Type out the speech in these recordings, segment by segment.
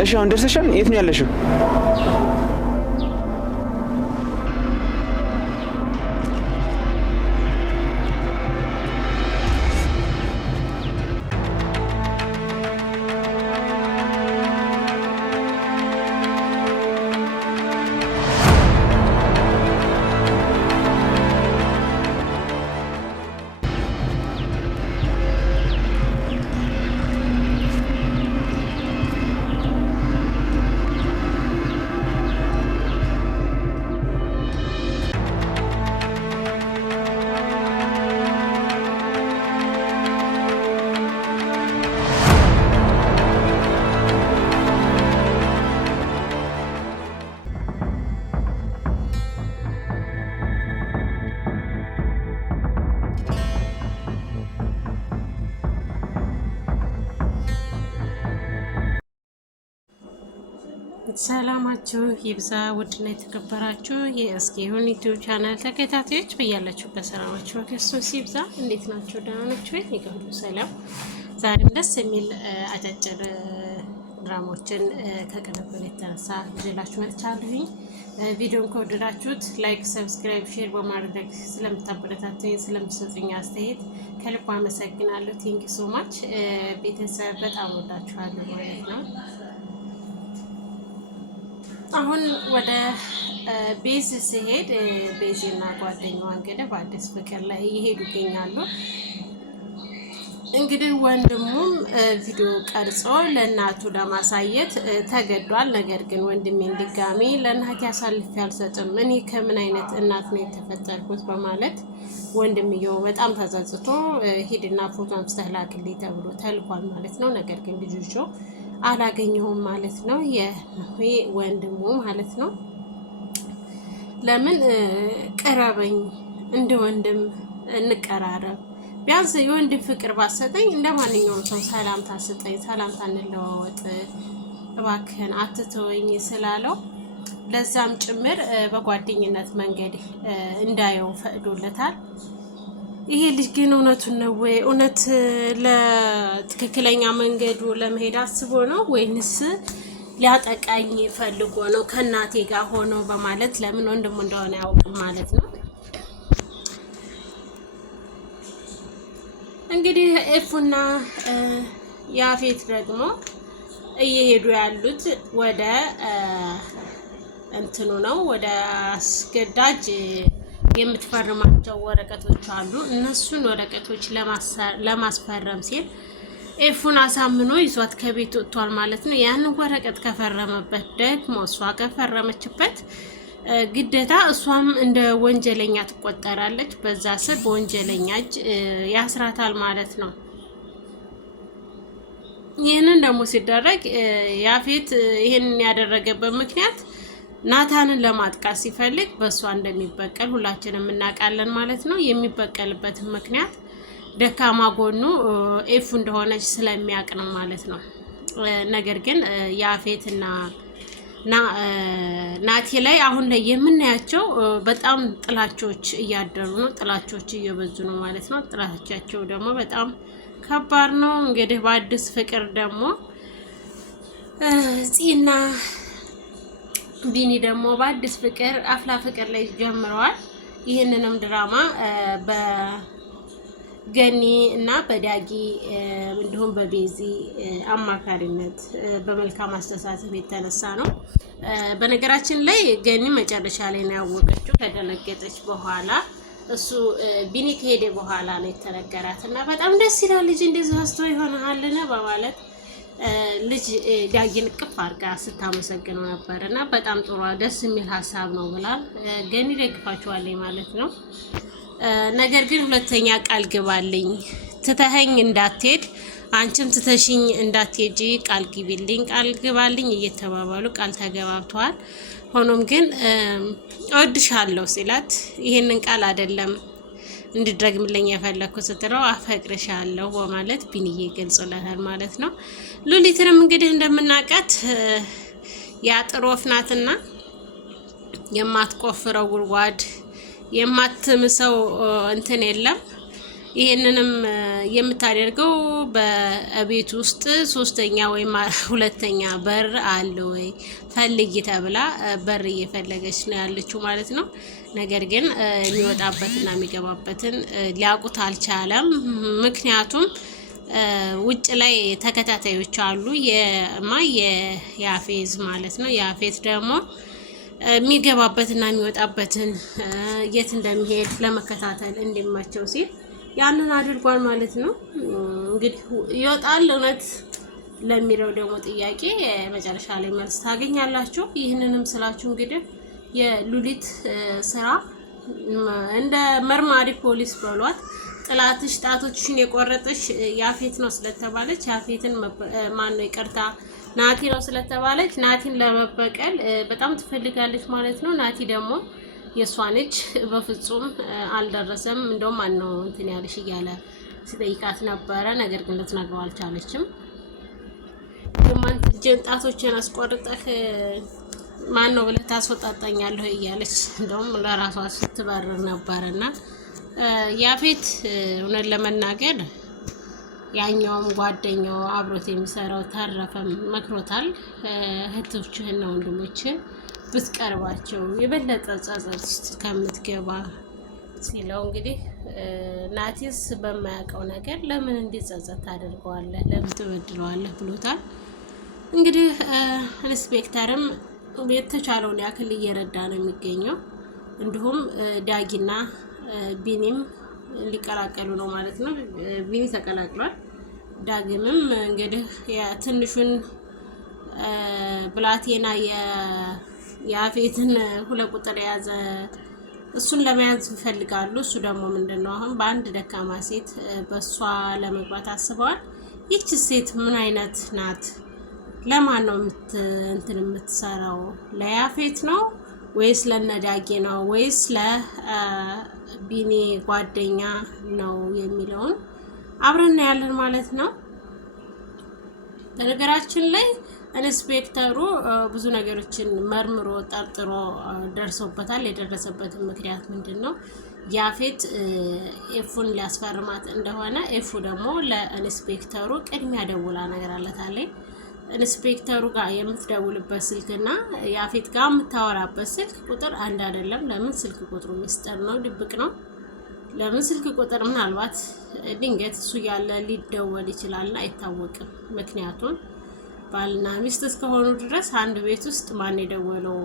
እሺ አሁን ደርሰሻል? የት ነው ያለሽው? ሰላማችሁ ይብዛ ውድና የተከበራችሁ የእስኪ ይሁን ዩቲዩብ ቻናል ተከታታዮች በያላችሁበት ሰላማችሁ በክርስቶስ ይብዛ። እንዴት ናችሁ? ደህና ናችሁ? ይሁሉ ሰላም። ዛሬም ደስ የሚል አጫጭር ድራማዎችን ከቅንብር የተነሳ ይዤላችሁ መጥቻለሁኝ። ቪዲዮን ከወደዳችሁት ላይክ፣ ሰብስክራይብ፣ ሼር በማድረግ ስለምታበረታቱኝ ስለምትሰጡኝ አስተያየት ከልብ አመሰግናለሁ። ቴንክ ሶ ማች ቤተሰብ፣ በጣም ወዳችኋለሁ ማለት ነው። አሁን ወደ ቤዝ ሲሄድ ቤዝና ጓደኛዋ እንግዲህ በአዲስ ፍቅር ላይ እየሄዱ ይገኛሉ። እንግዲህ ወንድሙም ቪዲዮ ቀርጾ ለእናቱ ለማሳየት ተገዷል። ነገር ግን ወንድሜን ድጋሚ ለእናቴ አሳልፌ አልሰጥም፣ እኔ ከምን አይነት እናት ነው የተፈጠርኩት በማለት ወንድምየው በጣም ተጸጽቶ ሂድና ፎቶ አንስተህ ላክልኝ ተብሎ ተልኳል ማለት ነው። ነገር ግን ልጆቹ አላገኘሁም ማለት ነው። የኖሄ ወንድሙ ማለት ነው። ለምን ቅረበኝ፣ እንደ ወንድም እንቀራረብ፣ ቢያንስ የወንድም ፍቅር ባሰጠኝ እንደ ማንኛውም ሰው ሰላምታ ስጠኝ፣ ሰላምታ እንለዋወጥ፣ እባክህን አትተወኝ ስላለው ለዛም ጭምር በጓደኝነት መንገድ እንዳየው ፈቅዶለታል። ይሄ ልጅ ግን እውነቱን ነው ወይ? እውነት ለትክክለኛ መንገዱ ለመሄድ አስቦ ነው ወይንስ ሊያጠቃኝ ፈልጎ ነው ከእናቴ ጋር ሆኖ በማለት ለምን ወንድሙ እንደሆነ ያውቅም ማለት ነው። እንግዲህ ኤፉና ያፌት ደግሞ እየሄዱ ያሉት ወደ እንትኑ ነው፣ ወደ አስገዳጅ የምትፈርማቸው ወረቀቶች አሉ። እነሱን ወረቀቶች ለማስፈረም ሲል ኤፉን አሳምኖ ይዟት ከቤት ወጥቷል ማለት ነው። ያንን ወረቀት ከፈረመበት ደግሞ እሷ ከፈረመችበት ግዴታ እሷም እንደ ወንጀለኛ ትቆጠራለች። በዛ ስር በወንጀለኛ እጅ ያስራታል ማለት ነው። ይህንን ደግሞ ሲደረግ ያፌት ይህንን ያደረገበት ምክንያት ናታንን ለማጥቃት ሲፈልግ በእሷ እንደሚበቀል ሁላችንም እናውቃለን ማለት ነው። የሚበቀልበትን ምክንያት ደካማ ጎኑ ኤፉ እንደሆነች ስለሚያውቅ ነው ማለት ነው። ነገር ግን ያፌትና ናቲ ላይ አሁን ላይ የምናያቸው በጣም ጥላቾች እያደሩ ነው፣ ጥላቾች እየበዙ ነው ማለት ነው። ጥላቻቸው ደግሞ በጣም ከባድ ነው። እንግዲህ በአዲስ ፍቅር ደግሞ ፂና ቢኒ ደግሞ በአዲስ ፍቅር አፍላ ፍቅር ላይ ጀምረዋል። ይህንንም ድራማ በገኒ እና በዳጊ እንዲሁም በቤዚ አማካሪነት በመልካም አስተሳሰብ የተነሳ ነው። በነገራችን ላይ ገኒ መጨረሻ ላይ ነው ያወቀችው ከደነገጠች በኋላ። እሱ ቢኒ ከሄደ በኋላ ነው የተነገራት እና በጣም ደስ ይላል ልጅ እንደዚህ አስቶ ይሆናልና በማለት ልጅ ዳጊን ቅፍ አድርጋ ስታመሰግነው ነበር እና በጣም ጥሩ ደስ የሚል ሀሳብ ነው ብላ ገኒ ደግፋችኋለች ማለት ነው። ነገር ግን ሁለተኛ ቃል ግባልኝ፣ ትተኸኝ እንዳትሄድ፣ አንቺም ትተሽኝ እንዳትሄጂ ቃል ግቢልኝ፣ ቃል ግባልኝ እየተባባሉ ቃል ተገባብተዋል። ሆኖም ግን እወድሻለሁ ሲላት ይሄንን ቃል አይደለም እንድትደግምልኝ የፈለኩት ስትለው አፈቅርሻለሁ በማለት ቢኒዬ ገልጾላታል ማለት ነው። ሉሊትንም እንግዲህ እንደምናውቃት የአጥር ወፍ ናትና የማትቆፍረው ጉድጓድ የማትምሰው እንትን የለም። ይሄንንም የምታደርገው በቤት ውስጥ ሶስተኛ ወይም ሁለተኛ በር አለ ወይ ፈልጊ ተብላ በር እየፈለገች ነው ያለችው ማለት ነው። ነገር ግን የሚወጣበትና የሚገባበትን ሊያውቁት አልቻለም። ምክንያቱም ውጭ ላይ ተከታታዮች አሉ የያፌዝ ማለት ነው። ያፌት ደግሞ የሚገባበትና የሚወጣበትን የት እንደሚሄድ ለመከታተል እንዲመቸው ሲል ያንን አድርጓል ማለት ነው። እንግዲህ ይወጣል እውነት ለሚለው ደግሞ ጥያቄ መጨረሻ ላይ መልስ ታገኛላችሁ። ይህንንም ስላችሁ እንግዲህ የሉሊት ስራ እንደ መርማሪ ፖሊስ በሏት ጥላትሽ ጣቶችሽን የቆረጥሽ ያፌት ነው ስለተባለች ያፌትን ማን ነው ይቅርታ ናቲ ነው ስለተባለች ናቲን ለመበቀል በጣም ትፈልጋለች ማለት ነው። ናቲ ደግሞ የሷን እጅ በፍጹም አልደረሰም። እንደውም ማን ነው እንትን ያለሽ እያለ ሲጠይቃት ነበረ። ነገር ግን ልትነግረው አልቻለችም። ማን ጣቶችን አስቆርጠህ ማን ነው ብለህ ታስወጣጣኛለህ እያለች እንደውም ለራሷ ስትበርር ነበርና ያፌት እውነት ለመናገር ያኛውም ጓደኛው አብሮት የሚሰራው ተረፈም መክሮታል። እህቶችህና ወንድሞችህን ብትቀርባቸው የበለጠ ጸጸት ውስጥ ከምትገባ ሲለው እንግዲህ ናቲስ በማያውቀው ነገር ለምን እንዲጸጸት ታደርገዋለህ ለምን ትበድለዋለህ ብሎታል። እንግዲህ ኢንስፔክተርም የተቻለውን ያክል እየረዳ ነው የሚገኘው። እንዲሁም ዳጊና ቢኒም ሊቀላቀሉ ነው ማለት ነው። ቢኒ ተቀላቅሏል። ዳግምም እንግዲህ ትንሹን ብላቴና የያፌትን 2 ቁጥር የያዘ እሱን ለመያዝ ይፈልጋሉ። እሱ ደግሞ ምንድነው አሁን በአንድ ደካማ ሴት በሷ ለመግባት አስበዋል። ይህች ሴት ምን አይነት ናት? ለማን ነው እንትን የምትሰራው? ለያፌት ነው ወይስ ለነዳጊ ነው ወይስ ለቢኒ ጓደኛ ነው የሚለውን አብረን ያለን ማለት ነው። በነገራችን ላይ ኢንስፔክተሩ ብዙ ነገሮችን መርምሮ ጠርጥሮ ደርሶበታል። የደረሰበትን ምክንያት ምንድነው? ያፌት ኤፉን ሊያስፈርማት እንደሆነ ኤፉ ደግሞ ለኢንስፔክተሩ ቅድሚያ ደውላ ነገር አለታለች። ኢንስፔክተሩ ጋር የምትደውልበት ስልክና ያፌት ጋር የምታወራበት ስልክ ቁጥር አንድ አይደለም። ለምን? ስልክ ቁጥሩ ሚስጥር ነው፣ ድብቅ ነው። ለምን? ስልክ ቁጥር ምናልባት ድንገት እሱ ያለ ሊደወል ይችላልና አይታወቅም። ምክንያቱም ባልና ሚስት እስከሆኑ ድረስ አንድ ቤት ውስጥ ማን የደወለው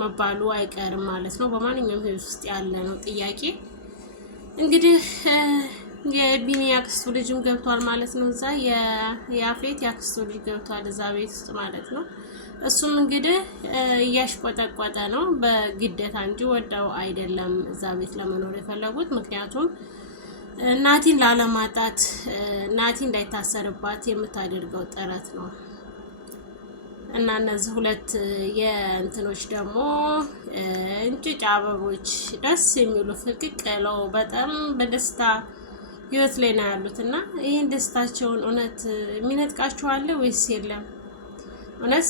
መባሉ አይቀርም ማለት ነው። በማንኛውም ህይወት ውስጥ ያለ ነው ጥያቄ። እንግዲህ የቢኒ ያክስቱ ልጅም ገብቷል ማለት ነው። እዛ የያፌት ያክስቱ ልጅ ገብቷል እዛ ቤት ውስጥ ማለት ነው። እሱም እንግዲህ እያሽቆጠቆጠ ነው በግዴታ እንጂ ወደው አይደለም እዛ ቤት ለመኖር የፈለጉት። ምክንያቱም ናቲን ላለማጣት ናቲ እንዳይታሰርባት የምታደርገው ጥረት ነው። እና እነዚህ ሁለት የእንትኖች ደግሞ እንጭጭ አበቦች ደስ የሚሉ ፍቅቅ ብለው በጣም በደስታ ህይወት ላይ ነው ያሉት። እና ይሄን ደስታቸውን እውነት የሚነጥቃቸው አለ ወይስ የለም? እውነት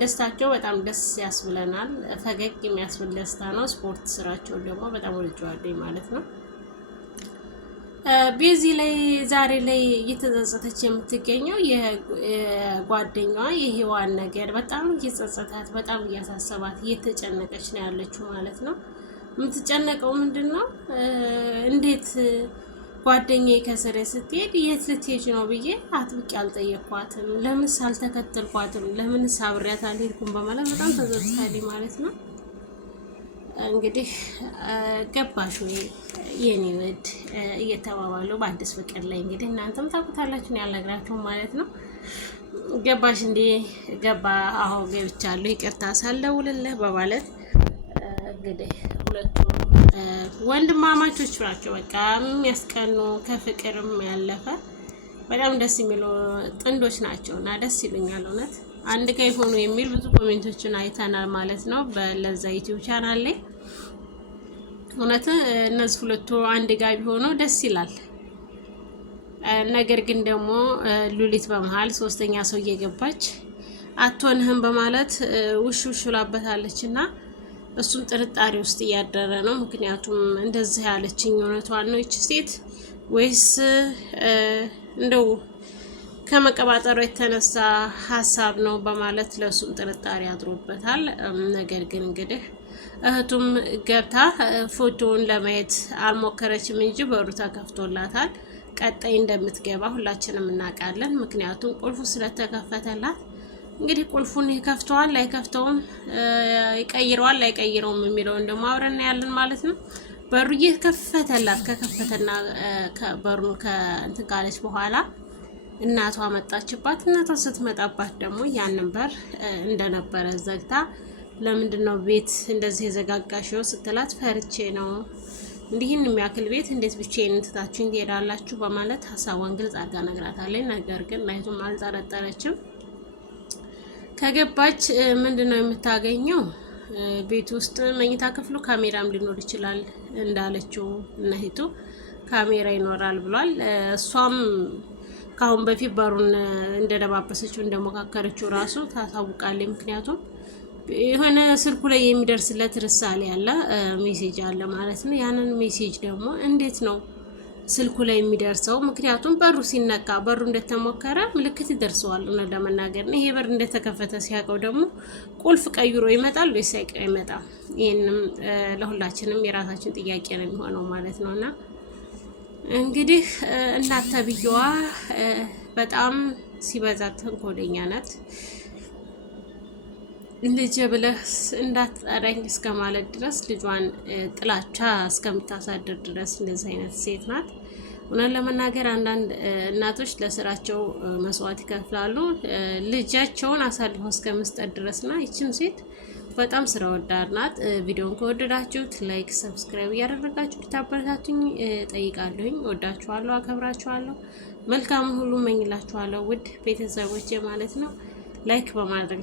ደስታቸው በጣም ደስ ያስብለናል። ፈገግ የሚያስብል ደስታ ነው። ስፖርት ስራቸውን ደግሞ በጣም ወድጀዋለሁ ማለት ነው። በዚህ ላይ ዛሬ ላይ እየተጸጸተች የምትገኘው የጓደኛዋ የህዋን ነገር በጣም እየጸጸታት በጣም እያሳሰባት እየተጨነቀች ነው ያለችው ማለት ነው። የምትጨነቀው ምንድነው? እንዴት ጓደኛዬ ከስሬ ስትሄድ የት ልትሄጂ ነው ብዬ አጥብቄ አልጠየኳትም፣ ለምንስ አልተከተልኳትም፣ ለምንስ አብሬያት አልሄድኩም በማለት በጣም ተጸጽታለች ማለት ነው። እንግዲህ ገባሽ ወይ የኔ ውድ እየተባባሉ በአዲስ ፍቅር ላይ እንግዲህ እናንተም ታውቁታላችሁ ያልነግራችሁም ማለት ነው። ገባሽ እንዴ? ገባ አሁ ገብቻለሁ ይቅርታ ሳልደውልልህ በማለት እንግዲህ ሁለቱ ወንድማማቾች ናቸው። በቃ የሚያስቀኑ ከፍቅርም ያለፈ በጣም ደስ የሚሉ ጥንዶች ናቸው እና ደስ ይሉኛል እውነት። አንድ ጋር ይሆኑ የሚል ብዙ ኮሜንቶችን አይተናል ማለት ነው በለዛ ዩቲዩብ ቻናል ላይ። እውነት እነዚህ ሁለቱ አንድ ጋር ቢሆኑ ደስ ይላል። ነገር ግን ደግሞ ሉሊት በመሃል ሶስተኛ ሰው እየገባች አትሆንህም በማለት ውሽ ብላበታለች እና እሱም ጥርጣሬ ውስጥ እያደረ ነው። ምክንያቱም እንደዚህ ያለችኝ እውነቷን ነው ይች ሴት ወይስ እንደው ከመቀባጠሩ የተነሳ ሀሳብ ነው በማለት ለሱም ጥርጣሬ አድሮበታል። ነገር ግን እንግዲህ እህቱም ገብታ ፎቶውን ለማየት አልሞከረችም እንጂ በሩ ተከፍቶላታል። ቀጣይ እንደምትገባ ሁላችንም እናውቃለን። ምክንያቱም ቁልፉ ስለተከፈተላት እንግዲህ ቁልፉን ይከፍተዋል አይከፍተውም፣ ይቀይረዋል አይቀይረውም የሚለውን ደግሞ አብረን ያለን ማለት ነው። በሩ እየከፈተላት ከከፈተና በሩን ከእንትን ካለች በኋላ እናቷ መጣችባት። እናቷ ስትመጣባት ደግሞ ያንን በር እንደነበረ ዘግታ ለምንድነው ቤት እንደዚህ የዘጋጋሽው ስትላት ፈርቼ ነው፣ እንዲህን የሚያክል ቤት እንዴት ብቻዬን ትታችሁኝ ትሄዳላችሁ በማለት ሀሳቧን ግልጽ አድርጋ ነግራታለች። ነገር ግን ናይቱም አልጠረጠረችም። ከገባች ምንድነው የምታገኘው? ቤት ውስጥ መኝታ ክፍሉ ካሜራም ሊኖር ይችላል እንዳለችው እናይቱ ካሜራ ይኖራል ብሏል። እሷም ካሁን በፊት በሩን እንደደባበሰችው እንደሞካከረችው ራሱ ታሳውቃለች። ምክንያቱም የሆነ ስልኩ ላይ የሚደርስለት ርሳሌ ያለ ሜሴጅ አለ ማለት ነው። ያንን ሜሴጅ ደግሞ እንዴት ነው ስልኩ ላይ የሚደርሰው? ምክንያቱም በሩ ሲነካ በሩ እንደተሞከረ ምልክት ይደርሰዋል። እውነት ለመናገር ነው። ይሄ በር እንደተከፈተ ሲያውቀው ደግሞ ቁልፍ ቀይሮ ይመጣል ወይስ አይመጣም? ይሄንም ለሁላችንም የራሳችን ጥያቄ ነው የሚሆነው ማለት ነውና እንግዲህ እናት ተብዬዋ በጣም ሲበዛ ተንኮለኛ ናት። ልጅ ብለህ እንዳትጠራኝ እስከ ማለት ድረስ ልጇን ጥላቻ እስከምታሳድር ድረስ እንደዚህ አይነት ሴት ናት። እውነት ለመናገር አንዳንድ እናቶች ለስራቸው መስዋዕት ይከፍላሉ ልጃቸውን አሳልፈው እስከ መስጠት ድረስና ይችም ሴት በጣም ስራ ወዳድ ናት። ቪዲዮን ከወደዳችሁት ላይክ፣ ሰብስክራይብ እያደረጋችሁ ልታበረታቱኝ ጠይቃለሁኝ። ወዳችኋለሁ፣ አከብራችኋለሁ፣ መልካም ሁሉ መኝላችኋለሁ ውድ ቤተሰቦቼ ማለት ነው። ላይክ በማድረግ